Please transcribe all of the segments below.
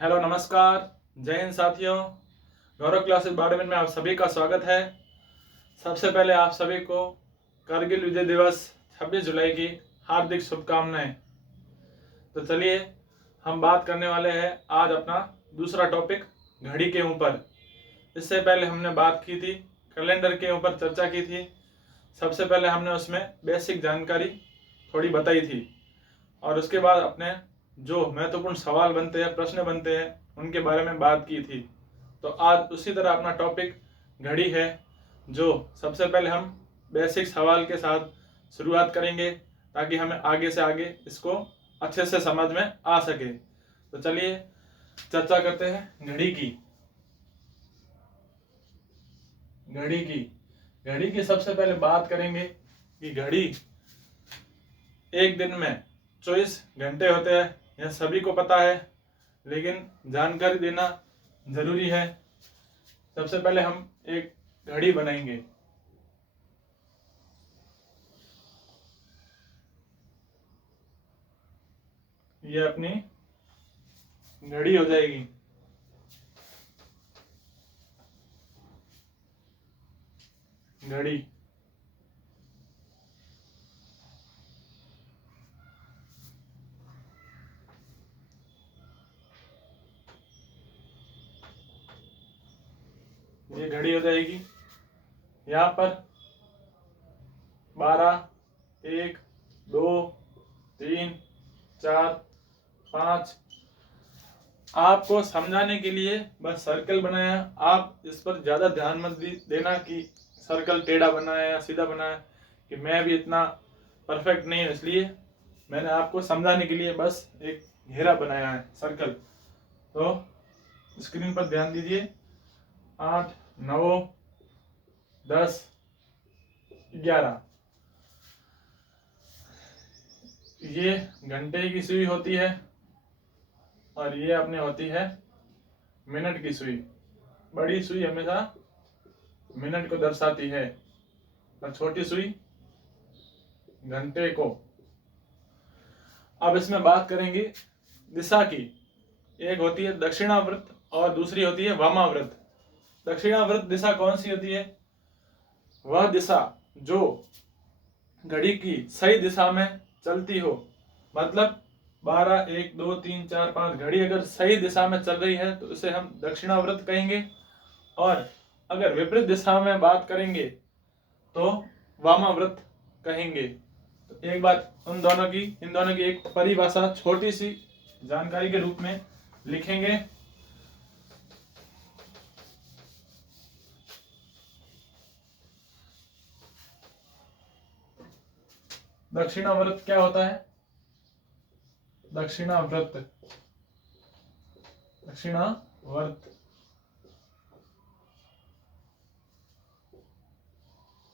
Hello नमस्कार, जय हिंद साथियों। गौरव क्लासेस बाड़मेर में आप सभी का स्वागत है। सबसे पहले आप सभी को कारगिल विजय दिवस 26 जुलाई की हार्दिक शुभकामनाएं। तो चलिए हम बात करने वाले हैं आज अपना दूसरा टॉपिक घड़ी के ऊपर। इससे पहले हमने बात की थी कैलेंडर के ऊपर, चर्चा की थी। सबसे पहले हमने उसमें बेसिक जानकारी थोड़ी बताई थी और उसके बाद अपने जो महत्वपूर्ण सवाल बनते हैं, प्रश्न बनते हैं, उनके बारे में बात की थी। तो आज उसी तरह अपना टॉपिक घड़ी है, जो सबसे पहले हम बेसिक सवाल के साथ शुरुआत करेंगे ताकि हमें आगे से आगे इसको अच्छे से समझ में आ सके। तो चलिए चर्चा करते हैं घड़ी की सबसे पहले बात करेंगे कि घड़ी एक दिन में 24 घंटे होते हैं, यह सभी को पता है, लेकिन जानकारी देना जरूरी है। सबसे पहले हम एक घड़ी बनाएंगे। यह अपनी घड़ी हो जाएगी। घड़ी ये घड़ी हो जाएगी। यहाँ पर 12, 1, 2, 3, 4, 5 आपको समझाने के लिए बस सर्कल बनाया। आप इस पर ज्यादा ध्यान मत देना कि सर्कल टेढ़ा बनाया या सीधा बनाया, कि मैं भी इतना परफेक्ट नहीं हूं, इसलिए मैंने आपको समझाने के लिए बस एक घेरा बनाया है, सर्कल। तो स्क्रीन पर ध्यान दीजिए। 8, 9, 10, 11 ये घंटे की सुई होती है और ये अपने होती है मिनट की सुई। बड़ी सुई हमेशा मिनट को दर्शाती है और छोटी सुई घंटे को। अब इसमें बात करेंगे दिशा की। एक होती है दक्षिणावर्त और दूसरी होती है वामावर्त। दक्षिणावर्त दिशा कौन सी होती है? वह दिशा जो घड़ी की सही दिशा में चलती हो। मतलब 12, 1, 2, 3, 4, 5 घड़ी अगर सही दिशा में चल रही है तो उसे हम दक्षिणावर्त कहेंगे, और अगर विपरीत दिशा में बात करेंगे तो वामाव्रत कहेंगे। तो एक बात इन दोनों की एक परिभाषा छोटी सी जानकारी के रूप में लिखेंगे। दक्षिणावर्त क्या होता है? दक्षिणावर्त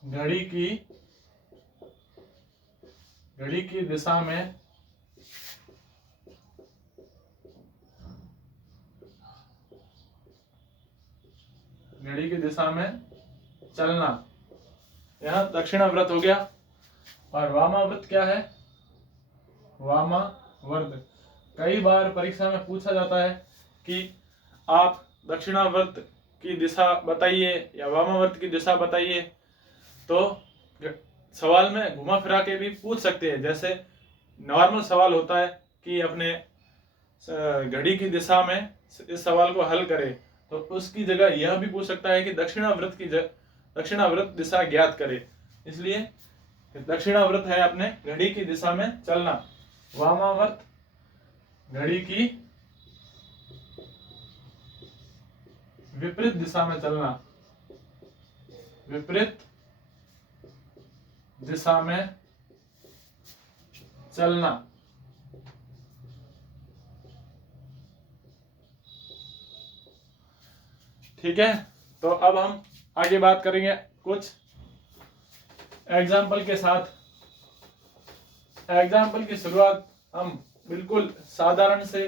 घड़ी की दिशा में चलना, यह दक्षिणावर्त हो गया। और वामावर्त क्या है? वामावर्त कई बार परीक्षा में पूछा जाता है कि आप दक्षिणावर्त की दिशा बताइए या वामावर्त की दिशा बताइए। तो सवाल में घुमा फिरा के भी पूछ सकते हैं। जैसे नॉर्मल सवाल होता है कि अपने घड़ी की दिशा में इस सवाल को हल करें, तो उसकी जगह यह भी पूछ सकता है कि दक्षिणावर्त दिशा ज्ञात करें। इसलिए दक्षिणावर्त है अपने घड़ी की दिशा में चलना। वामावर्त घड़ी की विपरीत दिशा में चलना। विपरीत दिशा में चलना। ठीक है। तो अब हम आगे बात करेंगे कुछ एग्जाम्पल के साथ। एग्जाम्पल की शुरुआत हम बिल्कुल साधारण से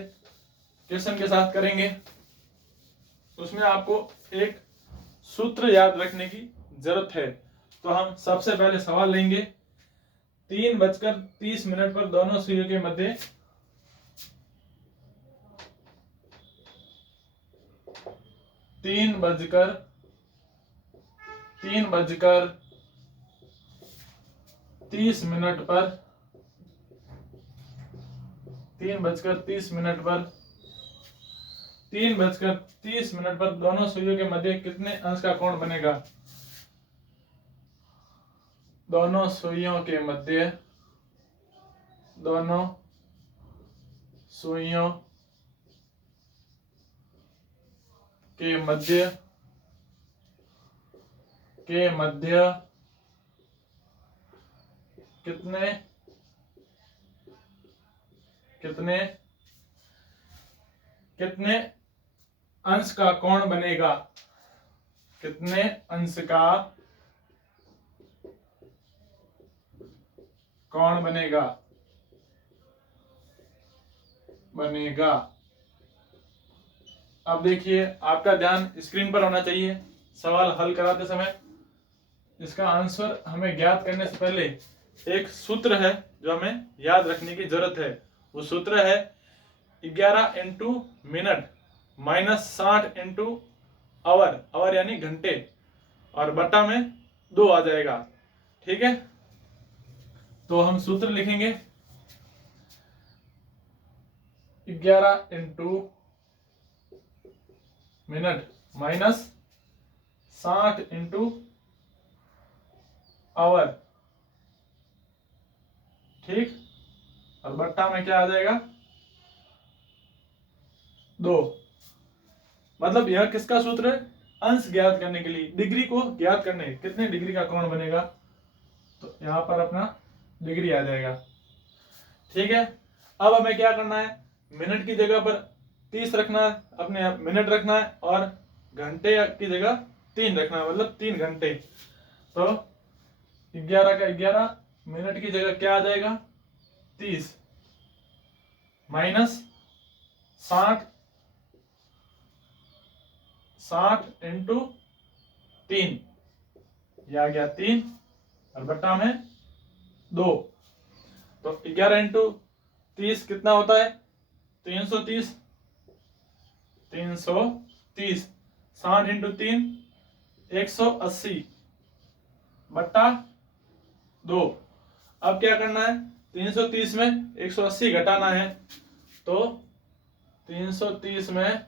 क्वेश्चन के साथ करेंगे। उसमें आपको एक सूत्र याद रखने की जरूरत है। तो हम सबसे पहले सवाल लेंगे। 3:30 पर दोनों सुइयों के मध्य 3:30 पर 3:30 पर दोनों सुइयों के मध्य कितने अंश का कोण बनेगा? दोनों सुइयों के मध्य कितने अंश का कोण बनेगा? कितने अंश का कोण बनेगा? अब देखिए, आपका ध्यान स्क्रीन पर होना चाहिए सवाल हल कराते समय। इसका आंसर हमें ज्ञात करने से पहले एक सूत्र है जो हमें याद रखने की जरूरत है। वो सूत्र है 11 into minute minus 60 into hour यानी घंटे, और बटा में 2 आ जाएगा। ठीक है, तो हम सूत्र लिखेंगे 11 into minute minus 60 into hour, ठीक, और बट्टा में क्या आ जाएगा? 2। मतलब यह किसका सूत्र है? अंश ज्ञात करने के लिए, डिग्री को ज्ञात करने, कितने डिग्री का कोण बनेगा, तो यहां पर अपना डिग्री आ जाएगा। ठीक है, अब हमें क्या करना है? मिनट की जगह पर 30 रखना है, अपने मिनट रखना है, और घंटे की जगह 3 रखना है, मतलब 3 घंटे। तो 11 का 11, मिनट की जगह क्या आ जाएगा? 30 माइनस 60 इंटू 3, यह आ गया 3, और बट्टा में 2। तो 11 इंटू 30 कितना होता है? 330। 60 इंटू 3 180 बट्टा 2। अब क्या करना है? 330 में 180 घटाना है, तो 330 में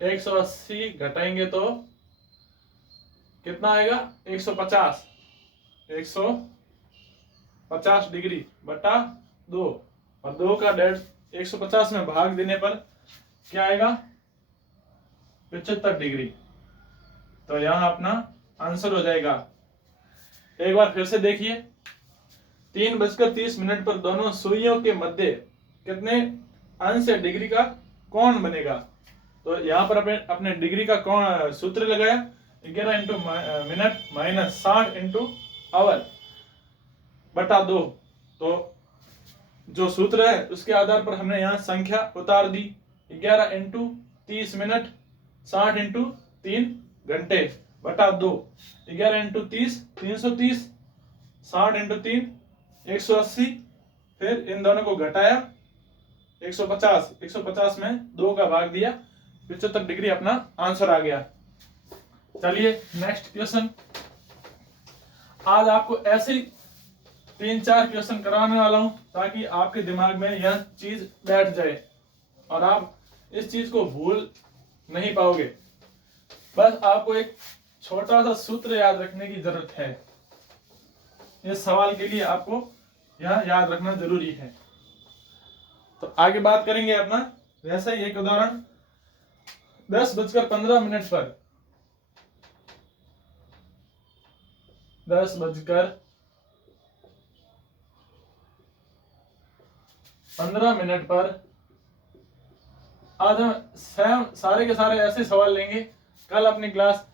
180 घटाएंगे तो कितना आएगा? 150 डिग्री बटा 2, और 2 का 150 में भाग देने पर क्या आएगा? 75 डिग्री। तो यहां अपना आंसर हो जाएगा। एक बार फिर से देखिए, 3:30 पर दोनों सुइयों के मध्य कितने अंश या डिग्री का कोण बनेगा? तो यहां पर अपने डिग्री का कोण सूत्र लगाया, 11 into minute minus 60 into hour बटा 2। तो जो सूत्र है उसके आधार पर हमने यहाँ संख्या उतार दी, 11 इंटू 30 मिनट, 60 इंटू 3 घंटे बटा 2। 11 इंटू 30 330, 60 इंटू 3 180, फिर इन दोनों को घटाया 150 में 2 का भाग दिया, 75 डिग्री अपना आंसर आ गया। चलिए नेक्स्ट क्वेश्चन। आज आपको ऐसे 3-4 क्वेश्चन कराने वाला हूं ताकि आपके दिमाग में यह चीज बैठ जाए और आप इस चीज को भूल नहीं पाओगे। बस आपको एक छोटा सा सूत्र याद रखने की जरूरत है। इस सवाल के लिए आपको यह याद रखना जरूरी है। तो आगे बात करेंगे अपना वैसा ही एक उदाहरण। 10:15 पर 10:15 पर आज हम सारे के सारे ऐसे सवाल लेंगे। कल अपनी क्लास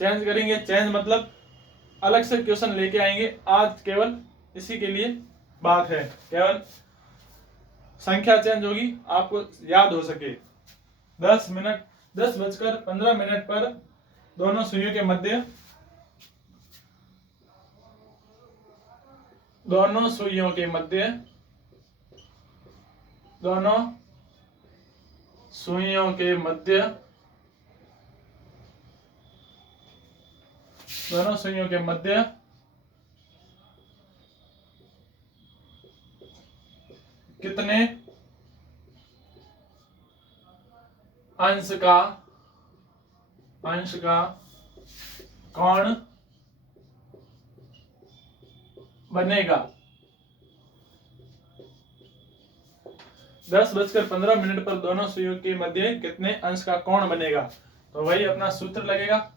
चेंज करेंगे, चेंज मतलब अलग से क्वेश्चन लेके आएंगे। आज केवल इसी के लिए बात है, केवल संख्या चेंज होगी, आपको याद हो सके। 10:15 पर दोनों सुइयों के मध्य दोनों सुइयों के मध्य दोनों सुइयों के मध्य कितने अंश का कोण बनेगा। 10:15 पर दोनों सुइयों के मध्य कितने अंश का कोण बनेगा। तो वही अपना सूत्र लगेगा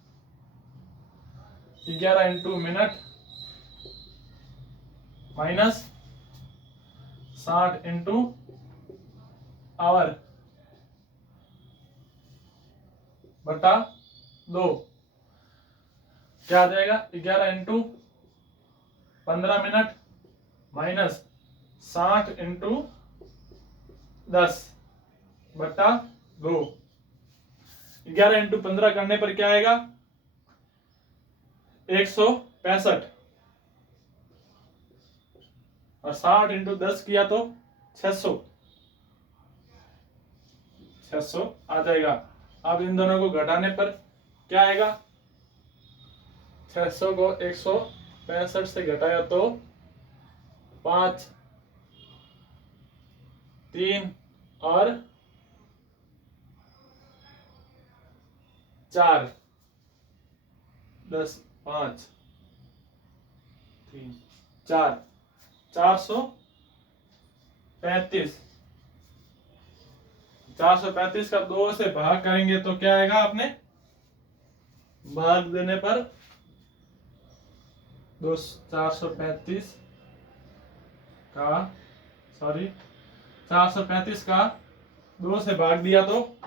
11 into minute minus 60 into hour बटा 2। क्या आ जाएगा 11 इंटू 15 मिनट माइनस 60 इंटू 10 बटा 2। 11 इंटू 15 करने पर क्या आएगा 165 और 60 इंटू 10 किया तो 600 आ जाएगा। अब इन दोनों को घटाने पर क्या आएगा 600 को 165 से घटाया तो 5 3 और 4 10 5 3 4 435 435 का 2 से भाग करेंगे तो क्या आएगा आपने भाग देने पर 435 का 2 से भाग दिया तो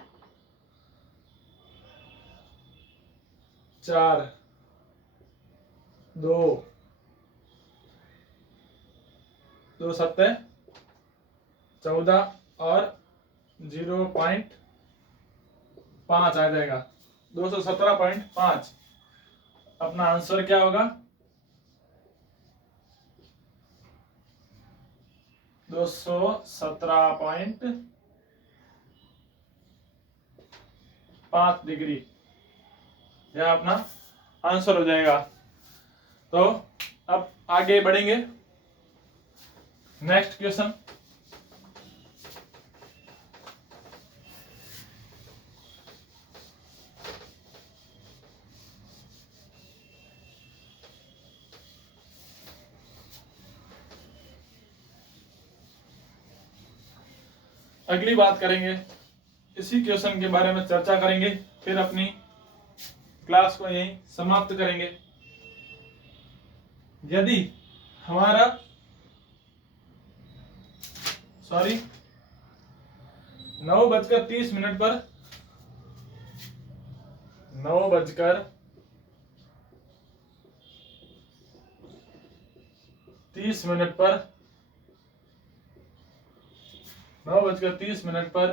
4 2 2 7 14 और 0.5 आ जाएगा 217.5। अपना आंसर क्या होगा 217.5 डिग्री, यह अपना आंसर हो जाएगा। तो अब आगे बढ़ेंगे नेक्स्ट क्वेश्चन। अगली बात करेंगे इसी क्वेश्चन के बारे में चर्चा करेंगे, फिर अपनी क्लास को यहीं समाप्त करेंगे। यदि हमारा 9:30 पर 9:30 पर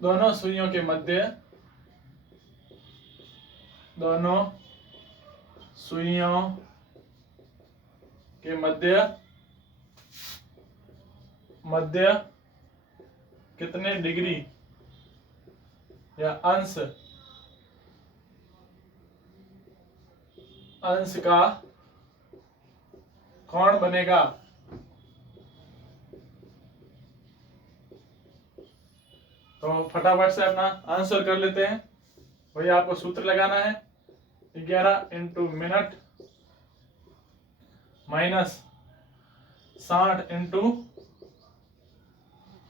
दोनों सुइयों के मध्य कितने डिग्री या अंश का कोण बनेगा। तो फटाफट से अपना आंसर कर लेते हैं। वही आपको सूत्र लगाना है 11 into minute minus 60 into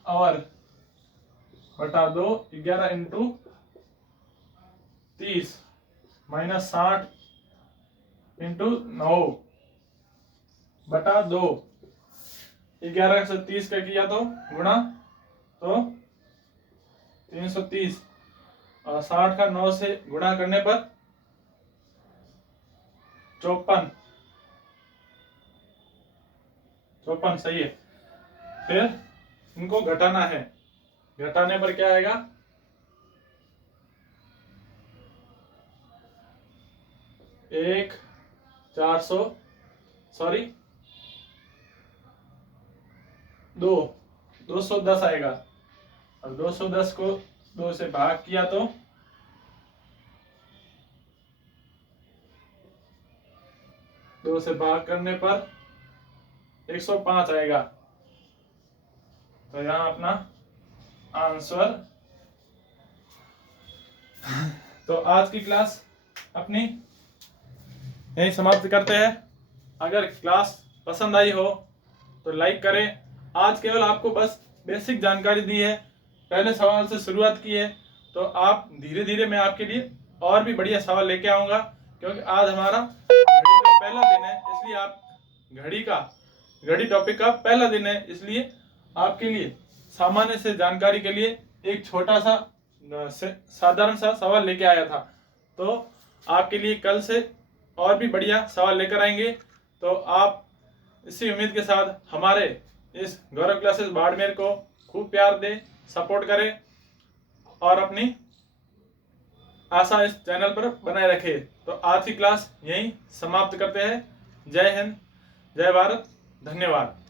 hour बटा 2। 11 इंटू 30 माइनस 60 इंटू 9 बटा 2। 11 से 30 का किया तो गुणा तो 330 और 60 का 9 से गुणा करने पर 54 सही है। फिर इनको घटाना है, घटाने पर क्या आएगा 210 आएगा और 210 को 2 से भाग किया तो 2 से भाग करने पर 105 आएगा। तो यहाँ अपना आंसर। तो आज की क्लास अपनी यही समाप्त करते हैं। अगर क्लास पसंद आई हो तो लाइक करें। आज केवल आपको बस बेसिक जानकारी दी है, पहले सवाल से शुरुआत की है। तो आप धीरे धीरे मैं आपके लिए और भी बढ़िया सवाल लेके आऊँगा, क्योंकि आज हमारा घड़ी का पहला दिन है, इसलिए आप घड़ी टॉपिक का पहला दिन है, इसलिए आपके लिए सामान्य से जानकारी के लिए एक छोटा सा साधारण सा सवाल लेके आया था। तो आपके लिए कल से और भी बढ़िया सवाल लेकर आएंगे। तो आप इसी उम्मीद के साथ हमारे इस गौरव क्लासेस बाड़मेर को खूब प्यार दें, सपोर्ट करें और अपनी आशा इस चैनल पर बनाए रखें। तो आज की क्लास यहीं समाप्त करते हैं। जय हिंद, जय भारत, धन्यवाद।